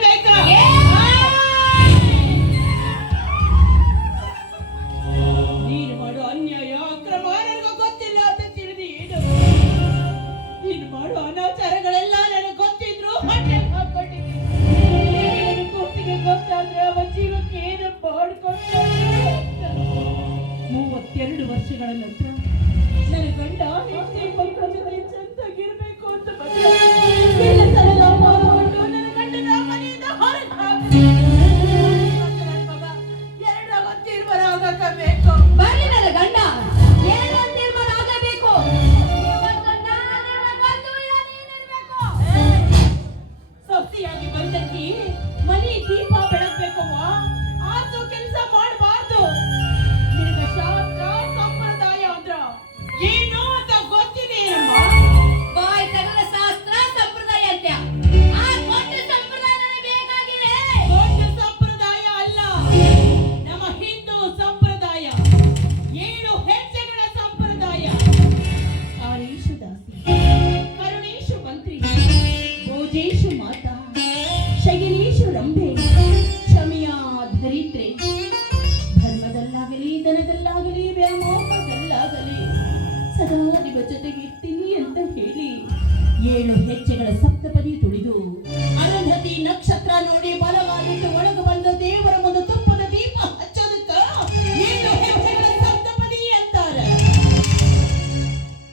ಇರ್ಬೇಕಾ? ನೀನು ಮಾಡೋ ಅನ್ಯಾಯ ಅಕ್ರಮ ನನಗೆ ಗೊತ್ತಿಲ್ಲ ಅಂತ ತಿಳಿದು ಏನು? ನೀನು ಮಾಡೋ ಅನಾಚಾರಗಳೆಲ್ಲ ನನಗೆ ಗೊತ್ತಿದ್ರು ಹೊಟ್ಟೆ ಹಾಕೊಂಡಿದ್ದೀನಿ. ಕೂತಿಗೆ ಗೊತ್ತಾದ್ರೆ ಅವ ಜೀವಕ್ಕೆ ಏನು ಮಾಡ್ಕೊಂಡು 32 ವರ್ಷಗಳ ನಂತರ ನನ್ನ ಗಂಡ ಹೆಂಡತಿ ಮಕ್ಕಳ ಜೊತೆ ಚಂದಾಗಿರ್ಬೇಕು ಅಂತ ನನ್ನ ಗಂಡನ ಮನೆಯಿಂದ ಹೊರಗೆ ಹಾಕಿ ಎರಡಾಗ ತೀರ್ಮಾನ ಆಗಬೇಕು. ಬರ್ಲಿ ನನ್ನ ಗಂಡ ಏನೋ ತೀರ್ಮಾನ ಆಗಬೇಕು. ಸೊಸೆಯಾಗಿ ಬಂದಕ್ಕೆ ಮನೆ ದೀಪ ಬೆಳಗ್ಬೇಕವ್ವ. ಆತು ಕೆಲಸ ಮಾಡಬಾರ್ದು. ನಿನಗೆ ಶಾಸ್ತ್ರ ಸಂಪ್ರದಾಯ ಅಂದ್ರ ಏನು ಅಂತ ಗೊತ್ತಿದೆ ಅಮ್ಮ. ಬಾಯ್ ತಗಲ ಶಾಸ್ತ್ರ ಸಂಪ್ರದಾಯ ಅಂತ ಆ ದೊಡ್ಡ ಸಂಪ್ರದಾಯ ಬೇಕಾಗಿದೆ. ದೊಡ್ಡ ಸಂಪ್ರದಾಯ ಅಲ್ಲ, ನಮ್ಮ ಹಿಂದೂ ಸಂಪ್ರದಾಯ, 7 ಹೆಜ್ಜೆಗಳ ಸಂಪ್ರದಾಯ. ಆರೀಶು ದಾಸಿ, ಕರುಣೇಶು ಮಂತ್ರಿ, ಭೋಜೇಶು ಮಾತಾ, ಶಯನೇಶು ರಂಭೆ, ಕ್ಷಮೆಯ ಧರಿತ್ರೆ, ಧರ್ಮದಲ್ಲಾಗಲಿ ಧನದಲ್ಲಾಗಲಿ ವ್ಯಾಮೋಹದಲ್ಲಾಗಲಿ ಸದಾ ನಿಮ್ಮ ಜೊತೆಗಿರ್ತೀನಿ ಅಂತ ಹೇಳಿ 7 ಹೆಜ್ಜೆಗಳ ಸಪ್ತಪದಿ ತುಳಿದು ಅರುಂಧತಿ ನಕ್ಷತ್ರ ನೋಡಿ ಬಲವಾಗಿಟ್ಟು ಒಳಗೆ ಬಂದ ದೇವರ ಮುಂದೆ ತುಪ್ಪದ ದೀಪ ಹಚ್ಚೋದಕ್ಕ 7 ಹೆಜ್ಜೆಗಳ ಸಪ್ತಪದಿ ಅಂತಾರೆ.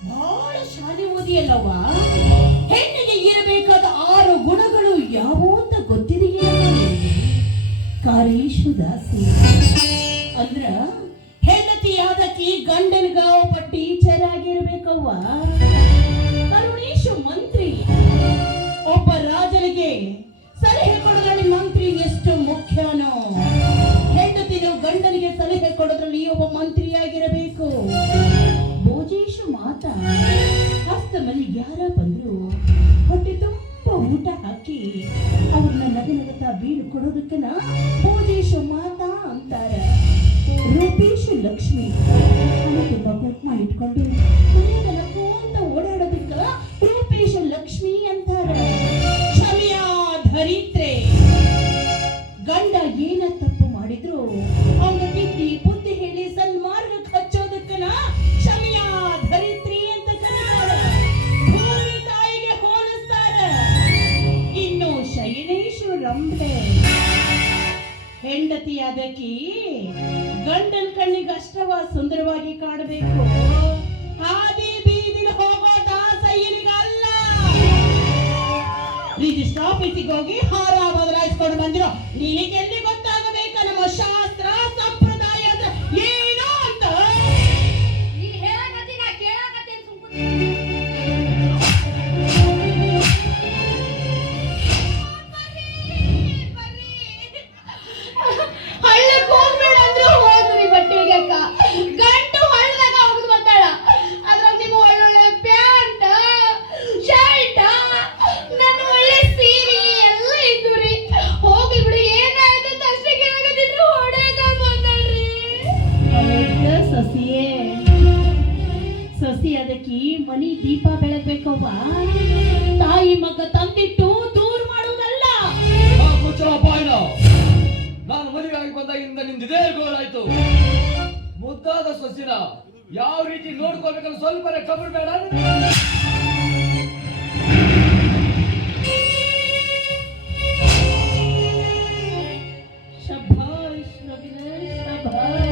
ಬಹಳ ಶಾಲೆ ಓದಿಯಲ್ಲವ್ವ. ಹೆಣ್ಣಿಗೆ ಇರಬೇಕಾದ 6 ಗುಣಗಳು ಯಾವುವು ಅಂತ ಗೊತ್ತಿದೆಯೇ? ಕಾರೀಶು ದಾಸಿ ಅಂದ್ರ ಹೆಂಡತಿಯಾದಕಿ ಗಂಡನಿಗ ಒಬ್ಬ ಟೀಚರ್ ಆಗಿರ್ಬೇಕವ್ವ. ಕರುಣೇಶು ಮಂತ್ರಿ, ಒಬ್ಬ ರಾಜನಿಗೆ ಸಲಹೆ ಕೊಡೋದ್ರಲ್ಲಿ ಮಂತ್ರಿ ಎಷ್ಟು ಮುಖ್ಯನೋ, ಹೆಂಡತಿನು ಗಂಡನಿಗೆ ಸಲಹೆ ಕೊಡೋದ್ರಲ್ಲಿ ಒಬ್ಬ ಮಂತ್ರಿಯಾಗಿರಬೇಕು. ಭೋಜೇಶು ಮಾತಾ, ಹಸ್ತ ಮನೆಗೆ ಯಾರ ಬಂದ್ರು ಹೊಟ್ಟೆ ತುಂಬ ಊಟ ಹಾಕಿ ಅವ್ರನ್ನ ನಗನಗತಾ ಬೀಳು ಕೊಡೋದಕ್ಕನ ಭೋಜೇಶು ಮಾತಾ ಅಂತಾರ. ರೂಪೇಶು ಲಕ್ಷ್ಮಿ, ತುಂಬಾ ಕುಂಕುಮ ಇಟ್ಕೊಂಡು ಮನೆಯಾಗ ನಕ್ಕೋಂತ ಓಡಾಡೋದಕ್ಕ ರೂಪೇಶು ಲಕ್ಷ್ಮಿ ಅಂತಾರ. ಕ್ಷಮೆಯ ಧರಿತ್ರೆ, ಗಂಡ ಏನ ತಪ್ಪು ಮಾಡಿದ್ರು ಅವನ ತಿದ್ದಿ ಬುದ್ಧಿ ಹೇಳಿ ಸನ್ಮಾರ್ಗಕ್ಕೆ ಹಚ್ಚೋದಕ್ಕನ ಕ್ಷಮೆಯ ಧರಿತ್ರಿ ಅಂತ ಕರೀತಾರ. ಭೂಮಿ ತಾಯಿಗೆ ಹೋಲಿಸ್ತಾರ. ಇನ್ನು ಶಯನೇಶು ರಂಭೆ, ಹೆಂಡತಿಯಾದಕಿ ಗಂಡನ ಕಣ್ಣಿಗೆ ಅಷ್ಟವ ಸುಂದರವಾಗಿ ಕಾಣಬೇಕು, ಹಾದಿ ಬೀದಿಲಿ ಹೋಗೋ ದಾಸಯ್ಯನಿಗಲ್ಲ. ರಿಜಿಸ್ಟರ್ ಆಫೀಸಿಗೆ ಹೋಗಿ ಹಾರ ಬದಲಾಯಿಸ್ಕೊಂಡು ಬಂದಿರೋ ನಿನಗೆಲ್ಲಿ ಗೊತ್ತಾಗಬೇಕ ನಮ್ಮ ಶಾಸ್ತ್ರ ಸಂಪ್ರದಾಯ ಅಂದ್ರೆ ಏನೋ ಅಂತ. ನೀ ಹೇಳಕತ್ತಿ ನಾ ಕೇಳಕತ್ತೀನಿ ಸುಮ್ಮನೆ. ಹಳ್ಳಕ್ಕೆ ಹೋಗ್ಬೇಡ ಅಂದ್ರೆ ಹೋದ್ರಿ ಬಟ್ಟೆಗೆ ಅಕ್ಕ. ಗಂಟು ಹಳ್ಳದಾಗ ಹೋಗುದು ಬಂದಾಳ. ಅದ್ರಾಗ ನಿಮ್ಮ ಒಳ್ಳೊಳ್ಳೆ ಪ್ಯಾಂಟ್ ಶರ್ಟ್ ನನ್ನ ಒಳ್ಳೆ ಸೀರೆ ಎಲ್ಲ ಇದ್ದು ರೀ. ಹೋಗಿ ಬಿಡಿ ಏನಾಯ್ತು ಅಂತ ಅಷ್ಟೇ ಕೇಳಕತ್ತಿದ್ರು ಹೊಡೆದ ಬಂದಳ್ರಿ. ಸಸಿಯೇ ಸಸಿ ಅದಕ್ಕೆ ಮನಿ ದೀಪ ಬೆಳಗ್ಬೇಕವ್ವ. ತಾಯಿ ಮಗ ತಂದಿಟ್ಟು ದೂರ ಮಾಡುವುದಲ್ಲ. ನಾನು ಮದುವೆಯಾಗಿ ಬಂದಾಗಿಂದ ನಿಮ್ದಿದೇ ಗೋಳಾಯ್ತು. ಮುದ್ದಾದ ಸೊಸಿನ ಯಾವ ರೀತಿ ನೋಡ್ಕೋಬೇಕಂತ ಸ್ವಲ್ಪ ಕಬರ್ ಬೇಡ. ಶಭಾಷ್ ರವಿನ ಶಭಾಷ್.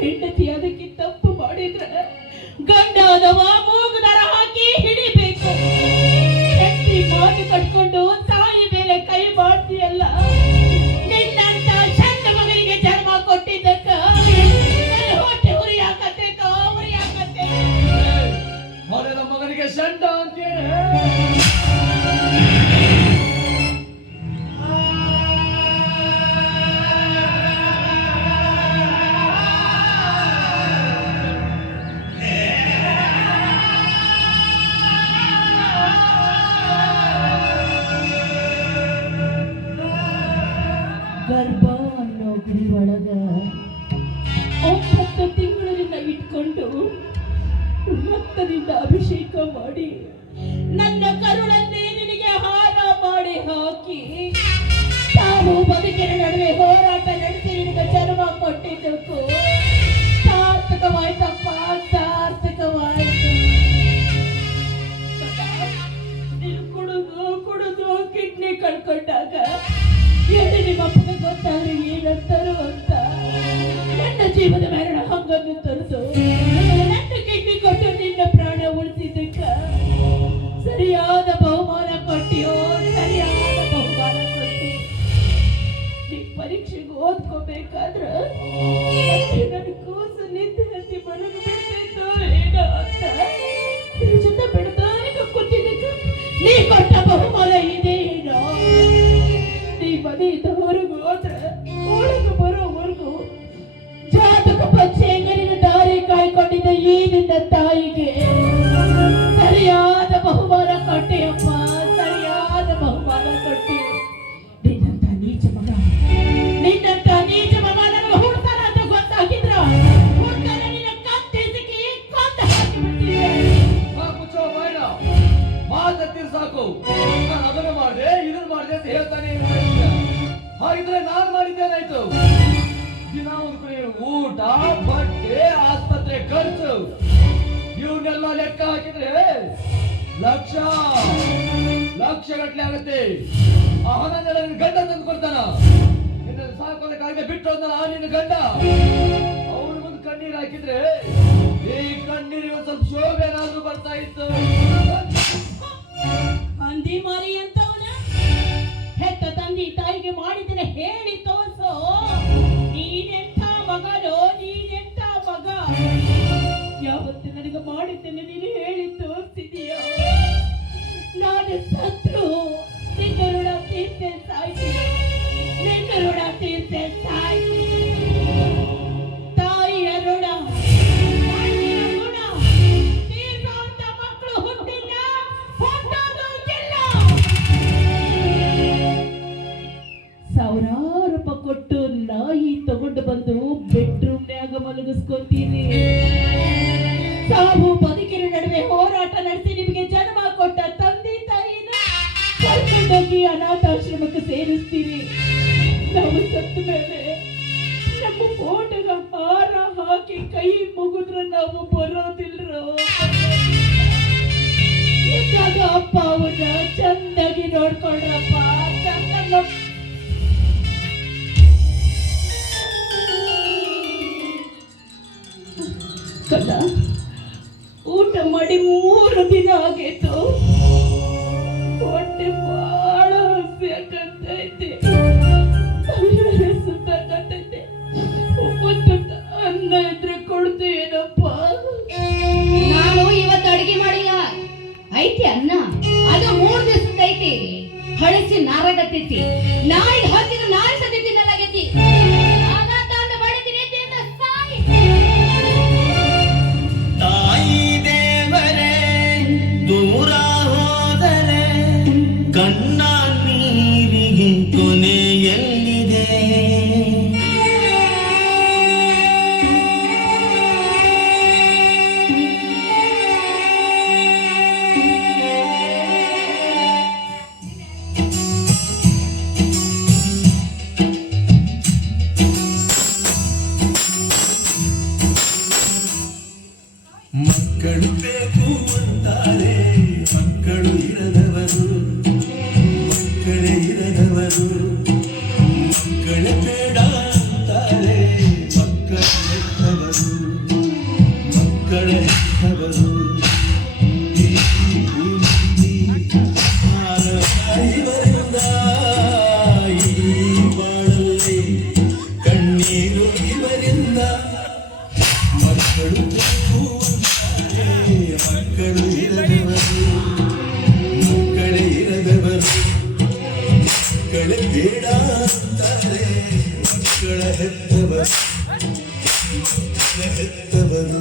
ಹೆಂಡತಿ ಅದಕ್ಕೆ ತಪ್ಪು ಮಾಡಿದ್ರೆ ಗಂಡ ಅದವ ಮೂಗುದಾರ ಹಾಕಿ ಹಿಡಿಬೇಕು. ಹೆಂಡತಿ ಮಾತು ಕಟ್ಕೊಂಡು ತಾಯಿ ಮೇಲೆ ಕೈ ಮಾಡ್ತೀಯಲ್ಲ, ನಿನ್ನಂತ ಚಂದ ಮಗನಿಗೆ ಜನ್ಮ ಕೊಟ್ಟಿದ್ದಕ್ಕ ನನ್ನ ಹೊಟ್ಟೆ ಉರಿಯಾಕತ್ತೈತೋ ಉರಿಯಾಕತ್ತೆ. ಹೊಡೆದ ಮಗನಿಗೆ ಶಂಡ ಅಂತೇಳಿ ಗರ್ಭ ಅನ್ನೋ ಗುಡಿ ಒಳಗ 9 ತಿಂಗಳಿಂದ ಇಟ್ಕೊಂಡು ರಕ್ತದಿಂದ ಅಭಿಷೇಕ ಮಾಡಿ ನನ್ನ ಕರುಳನ್ನೇ ನಿನಗೆ ಹಾರ ಮಾಡಿ ಹಾಕಿ ಸಾವು ಬದುಕಿನ ನಡುವೆ ಹೋರಾಟ ನಡೆಸಿ ನಿನಗೆ ಜನ್ಮ ಕೊಟ್ಟಿದ್ದಕ್ಕೂ ಸಾರ್ಥಕವಾಯ್ತಪ್ಪ, ಸಾರ್ಥಕವಾಯ್ತು. ನೀನು ಕುಡಿದು ಕುಡಿದು ಕಿಡ್ನಿ ಕಳ್ಕೊಂಡಾಗ ಎಲ್ಲಿ ನಿಮ್ಮ ಅಪ್ಪಗೆ ಗೊತ್ತಾದ್ರೆ ಏನಂತಾರು ಅಂತ ನನ್ನ ಜೀವದ ಮರಣ ಹಂಗನ್ನು ತರಿದು ನನ್ನ ಕಿಡ್ನಿ ಕೊಟ್ಟು ನಿನ್ನ ಪ್ರಾಣ ಉಳಿಸಿದ್ದಕ್ಕ ಸರಿಯಾದ ಬಹುಮಾನ ಕೊಟ್ಟಿಯೋ, ಸರಿಯಾದ ಬಹುಮಾನ ಕೊಟ್ಟಿ. ನೀ ಪರೀಕ್ಷೆಗೆ ಓದ್ಕೋಬೇಕಾದ್ರ ನನ್ನ ಕೂಸು ನಿದ್ದೆ ಹತ್ತಿ ಮಲಗಿ ಬಿಡ್ತಿದ್ದೋ ಏನೋ ಅಂತ ನಿನ್ನ ಜೊತೆ ಬಿಡ್ತಾನೆ ಕೂತಿದ್ದಕ್ಕ ನೀ ಕೊಟ್ಟ ಬಹುಮಾನ ಇದೆ ಏನೋ. ನೀ ಮನೆಯಿಂದ ಹೊರಗೆ ಹೋದ್ರೆ ಒಳಗೆ ಬರೋವರೆಗೂ ಜಾತಕ ಪಕ್ಷೆಂಗನಿನ ದಾರಿ ಕಾಯ್ಕೊಂಡಿದ್ದ ಈ ನಿನ್ನ ತಾಯಿಗೆ ಸರಿಯಾದ ಬಹುಮಾನ ಕೊಟ್ಟೆಯಪ್ಪ, ಸರಿಯಾದ ಬಹುಮಾನ ಕೊಟ್ಟೆ. ನಿನ್ನಂತ ನೀಚ ಮಗ ನನಗೆ ಹುಡ್ತಾನ ಅಂತ ಗೊತ್ತಾಗಿದ್ರ ಹುಡ್ತಾನ ನಿನ್ನ ಕತ್ತಿಸಿಕಿ ಕೊಂದು ಹಾಕಿಬಿಡ್ತಿದ್ದೆ. ಮುಚ್ಚೋ ಬಾಯ್ನ ಮಾತತ್ತಿರ್ ಸಾಕು. ನಾನು ಅದನ್ನು ಮಾಡಿದೆ ಇದನ್ನು ಮಾಡಿದೆ ಅಂತ ಹೇಳ್ತಾನೆ ಹಾಗಿದ್ರೆ ನಾನು ಮಾಡಿದ್ದೇನಾಯ್ತು? ದಿನ ಒಂದು ಕಡೆ ಊಟ, ಬಟ್ಟೆ, ಆಸ್ಪತ್ರೆ ಖರ್ಚು ಇವನ್ನೆಲ್ಲ ಲೆಕ್ಕ ಹಾಕಿದ್ರೆ ಲಕ್ಷಗಟ್ಟಲೆ ಆಗುತ್ತೆ. ಆ ಹಣನೆಲ್ಲ ನಿನ್ನ ಗಂಡ ತಂದು ಕೊಡ್ತಾನ. ನಿನ್ನ ಸಾಕೋದಕ್ಕಾಗದೆ ಬಿಟ್ಟು ಹೋದ ನಿನ್ನ ಗಂಡ ಅವನ ಮುಂದೆ ಕಣ್ಣೀರು ಹಾಕಿದ್ರೆ ಈ ಕಣ್ಣೀರಿಗೆ ಒಂದು ಸ್ವಲ್ಪ ಶೋಭೆ ಏನಾದ್ರೂ ಬರ್ತಾ ಇತ್ತು. ಹಂದಿ ಮರಿ ಅಂತವನ ಹೆತ್ತ ತಂದಿ ತಾಯಿಗೆ ಮಾಡಿದ್ರೆ ಹೇಳಿ ತೋರ್ಸೋ. ನೀನೆಂಥ ಮಗನೋ, ನೀನೆಂಥ ಮಗ. ಯಾವತ್ತು ನನಗೆ ಮಾಡಿದ್ದೇನೆ ನೀನು ಹೇಳಿ ತೋರಿಸಿದೀಯ. ನಾನು ಸತ್ರು ನಿನ್ನ ಋಣ ತೀರ್ಸೆ ಸಾಯ್ತೀನಿ, ನಿನ್ನ ಋಣ ತೀರ್ಸೆ ಸಾಯ್ತೀನಿ. ತಾಯಿಯ ಋಣ ತೀರ್ಸೋಂತ ಮಕ್ಕಳು ಹುಟ್ಟಿಲ್ಲ, ಹುಟ್ಟೋದು ಇಲ್ಲ. ಸಾವಿರಾರು ರೂಪಾಯಿ ಕೊಟ್ಟು ನಾಯಿ ತಗೊಂಡು ಬಂದು ಬೆಡ್ರೂಮ್ನ್ಯಾಗ ಮಲಗಿಸ್ಕೊತೀನಿ. ಸಾವು ಬದುಕಿನ ನಡುವೆ ಹೋರಾಟ ನಡೆಸಿ ನಿಮಗೆ ಜನ್ಮ ಕೊಟ್ಟ ತಂದೆ ತಾಯಿನ ಕರ್ಕೊಂಡೋಗಿ ಅನಾಥಾಶ್ರಮಕ್ಕೆ ಸೇರಿಸ್ತೀರಿ. ನಾವು ಸತ್ತ ಮೇಲೆ ನಮ್ಮ ಫೋಟೋಗ ಹಾರ ಹಾಕಿ ಕೈ ಮುಗಿದ್ರೆ ನಾವು ಬರೋದಿಲ್ರೋ. ಇದ್ದಾಗ ಅಪ್ಪ ಅವನ್ನ ಚಂದಾಗಿ ನೋಡ್ಕೊಳ್ರಪ್ಪ, ಚಂದಾಗಿ ನೋಡ್. ಕಲ್ಲ ಊಟ ಮಾಡಿ 3 ದಿನ ಆಗೈತು. ಹೊಟ್ಟೆ ಬಹಳ ಹಸಿಯಾಗತೈತೆ, ಸುತ್ತಾಗತೈತೆ. ಒಂದು ಅನ್ನ ಇದ್ರೆ ಕೊಡ್ತೀನಪ್ಪ. ನಾನು ಇವತ್ತು ಅಡಿಗೆ ಮಾಡಿಲ್ಲ. ಐತಿ ಅನ್ನ, ಅದು 3 ದಿವಸದ ಐತಿ. ಹಳಸಿ ನಾರಾಗತೈತಿ. ನಾಯಿ ಹಾಕಿದ್ರೆ ನಾಯಿ ಸತಿ ತಿನ್ನಲಾಗೈತಿ. ಆಗ ತಂದು ಬಡಿತೀನಿ ತಿಂದ ಸಾಯಿ. ತಾಯಿ ದೇವರೇ ದೂರ ಹೋದರೆ ಕಣ್ಣ ನೀರಿಗೆ ಕೊನೆಯಲ್ಲಿದೆ. ಮಕ್ಕಳು ಬೇಕು ಅಂತಾರೆ, ಮಕ್ಕಳು ಇರದವರು, ಮಕ್ಕಳೇ ಇರದವರು. ಮಕ್ಕಳೇ ಬೇಡ ಅಂತಾರೆ, ಮಕ್ಕಳು ಹೆತ್ತವರು, ಮಕ್ಕಳ ಹೆತ್ತವರು. ಈ ಭೂಮಿ ಇವರಿಂದ ಈ ಬಾಳಲ್ಲಿ ಕಣ್ಣೀರು ಇವರಿಂದ. ಮಕ್ಕಳು ಬೇಕು ಅಂತಾರೆ, ಮಕ್ಕಳು ಇರದವರು, ಮಕ್ಕಳೇ ಇರದವರು. ಮಕ್ಕಳೇ ಬೇಡ ಅಂತಾರೆ, ಮಕ್ಕಳ ಹೆತ್ತವರು, ಮಕ್ಕಳ ಹೆತ್ತವರು.